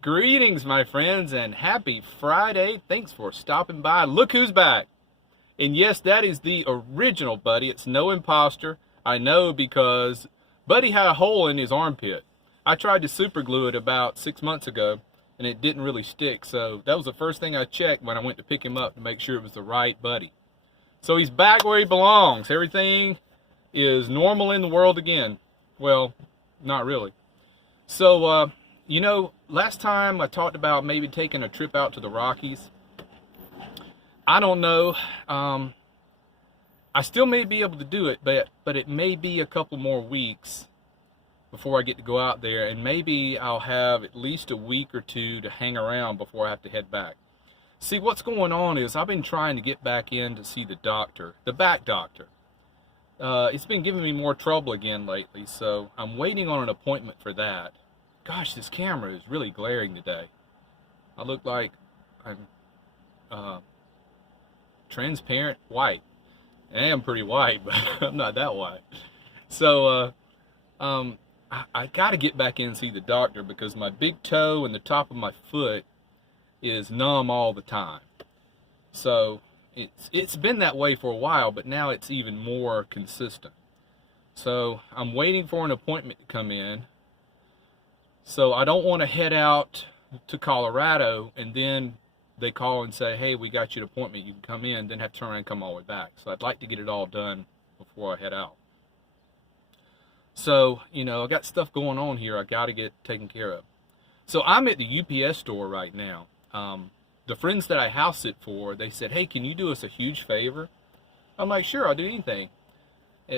Greetings, my friends, and happy Friday. Thanks for stopping by. Look who's back. And yes, that is the original Buddy. It's no imposter. I know because Buddy had a hole in his armpit. I tried to super glue it about 6 months ago, and it didn't really stick. So that was the first thing I checked when I went to pick him up to make sure it was the right Buddy. So he's back where he belongs. Everything is normal in the world again. Well, not really. So, last time I talked about maybe taking a trip out to the Rockies. I don't know. I still may be able to do it, but it may be a couple more weeks before I get to go out there, and maybe I'll have at least a week or two to hang around before I have to head back. See, what's going on is I've been trying to get back in to see the doctor, the back doctor. It's been giving me more trouble again lately, so I'm waiting on an appointment for that. Gosh, this camera is really glaring today. I look like I'm transparent white. I am pretty white, but I'm not that white. So I got to get back in and see the doctor because my big toe and the top of my foot is numb all the time. So it's been that way for a while, but now it's even more consistent. So I'm waiting for an appointment to come in. So I don't want to head out to Colorado and then they call and say, hey, we got you an appointment, you can come in, then have to turn around and come all the way back. So I'd like to get it all done before I head out. So, I got stuff going on here I got to get taken care of. So I'm at the UPS store right now. The friends that I house sit for, they said, hey, can you do us a huge favor? I'm like, sure, I'll do anything.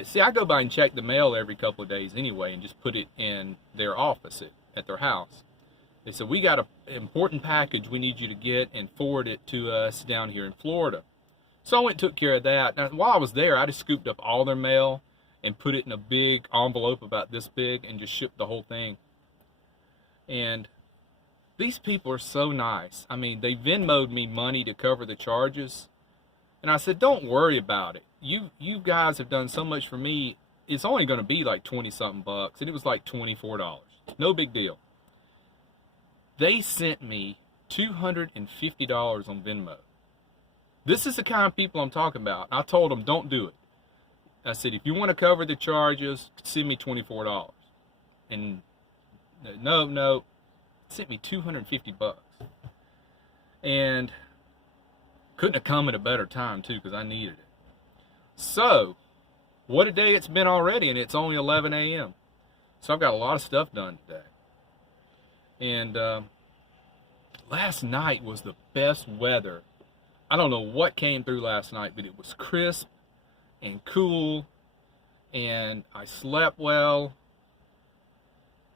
See, I go by and check the mail every couple of days anyway and just put it in their office at their house. They said, we got an important package we need you to get and forward it to us down here in Florida. So I went and took care of that. Now, while I was there, I just scooped up all their mail and put it in a big envelope about this big and just shipped the whole thing. And these people are so nice. I mean, they Venmo'd me money to cover the charges. And I said, don't worry about it. You guys have done so much for me. It's only going to be like 20-something bucks. And it was like $24. No big deal. They sent me $250 on Venmo. This is the kind of people I'm talking about. I told them, don't do it. I said, if you want to cover the charges, send me $24. And no, sent me 250 bucks. And couldn't have come at a better time too, because I needed it. So, what a day it's been already, and it's only 11 a.m. So I've got a lot of stuff done today. And last night was the best weather. I don't know what came through last night, but it was crisp and cool, and I slept well,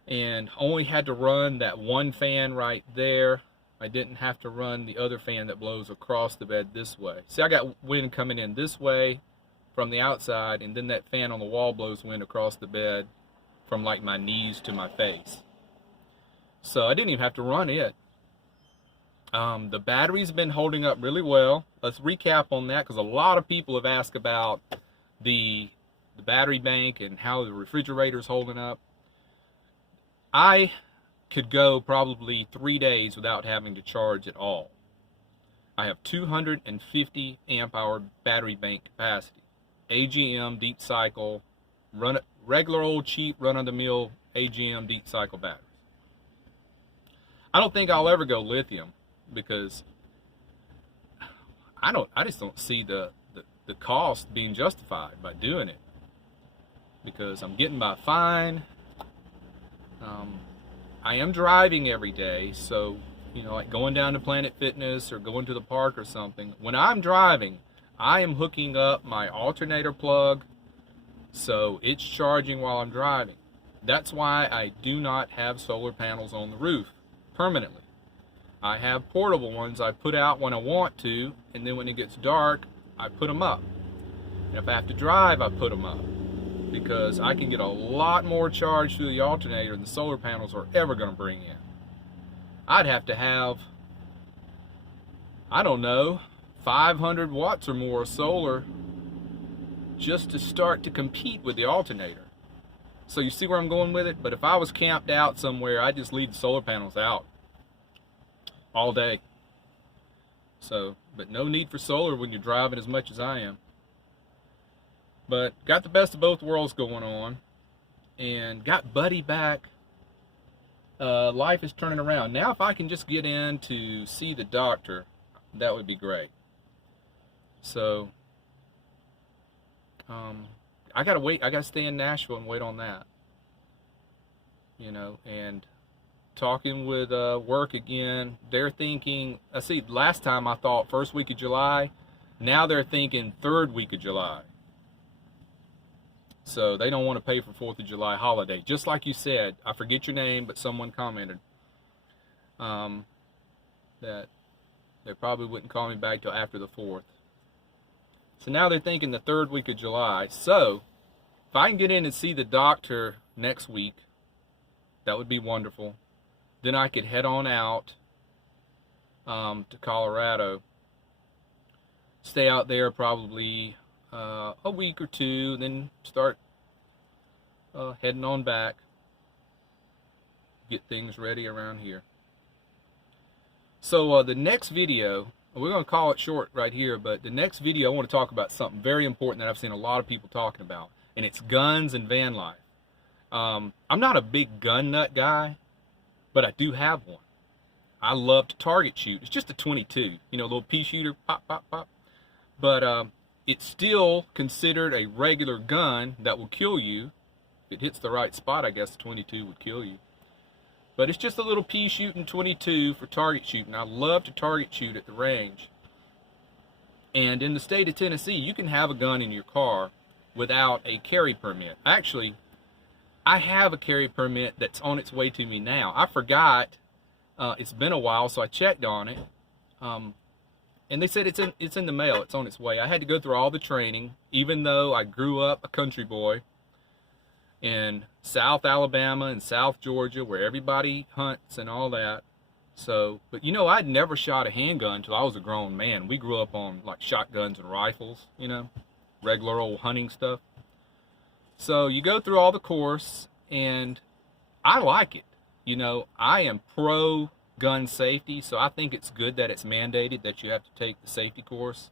and only had to run that one fan right there. I didn't have to run the other fan that blows across the bed this way. See, I got wind coming in this way from the outside, and then that fan on the wall blows wind across the bed from like my knees to my face. So I didn't even have to run it. The battery's been holding up really well. Let's recap on that because a lot of people have asked about the battery bank and how the refrigerator's holding up. I could go probably 3 days without having to charge at all. I have 250 amp hour battery bank capacity. AGM deep cycle, regular old cheap run-of-the-mill AGM deep cycle batteries. I don't think I'll ever go lithium because I just don't see the cost being justified by doing it, because I'm getting by fine. I am driving every day, so like going down to Planet Fitness or going to the park or something, when I'm driving, I am hooking up my alternator plug so it's charging while I'm driving. That's why I do not have solar panels on the roof permanently. I have portable ones I put out when I want to, and then when it gets dark, I put them up. And if I have to drive, I put them up, because I can get a lot more charge through the alternator than the solar panels are ever going to bring in. I'd have to have, I don't know, 500 watts or more of solar just to start to compete with the alternator. So you see where I'm going with it? But if I was camped out somewhere, I'd just leave the solar panels out all day. So, but no need for solar when you're driving as much as I am. But got the best of both worlds going on, and got Buddy back. Life is turning around. Now if I can just get in to see the doctor, that would be great. So, I gotta wait. I gotta stay in Nashville and wait on that. You know, and talking with work again, they're thinking, I see, last time I thought first week of July, now they're thinking third week of July. So they don't want to pay for 4th of July holiday. Just like you said, I forget your name, but someone commented that they probably wouldn't call me back till after the 4th. So now they're thinking the third week of July. So if I can get in and see the doctor next week, that would be wonderful. Then I could head on out to Colorado. Stay out there probably a week or two, then start heading on back. Get things ready around here. So the next video, we're going to call it short right here, but the next video I want to talk about something very important that I've seen a lot of people talking about, and it's guns and van life. I'm not a big gun nut guy, but I do have one. I love to target shoot. It's just a 22, you know, a little pea shooter, pop, pop, pop. But it's still considered a regular gun that will kill you. If it hits the right spot, I guess the 22 would kill you. But it's just a little pea shooting 22 for target shooting. I love to target shoot at the range. And in the state of Tennessee, you can have a gun in your car without a carry permit. Actually, I have a carry permit that's on its way to me now. I forgot. It's been a while, so I checked on it. And they said it's in the mail. It's on its way. I had to go through all the training, even though I grew up a country boy in South Alabama and South Georgia, where everybody hunts and all that. So, but you know, I'd never shot a handgun until I was a grown man. We grew up on like shotguns and rifles, you know, regular old hunting stuff. So you go through all the course, and I like it. You know, I am pro gun safety, so I think it's good that it's mandated that you have to take the safety course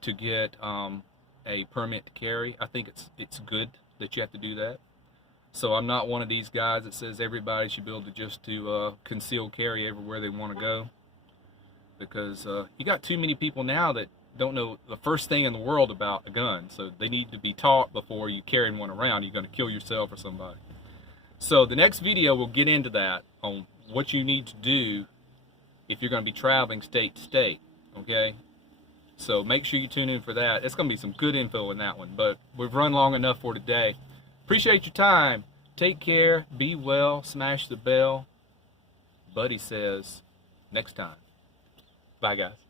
to get a permit to carry. I think it's good that you have to do that. So I'm not one of these guys that says everybody should be able to conceal carry everywhere they want to go, because you got too many people now that don't know the first thing in the world about a gun. So they need to be taught before you carry one around. You're going to kill yourself or somebody. So the next video will get into that, on what you need to do if you're going to be traveling state to state, okay? So make sure you tune in for that. It's going to be some good info in that one, but we've run long enough for today. Appreciate your time. Take care, be well, smash the bell. Buddy says next time. Bye, guys.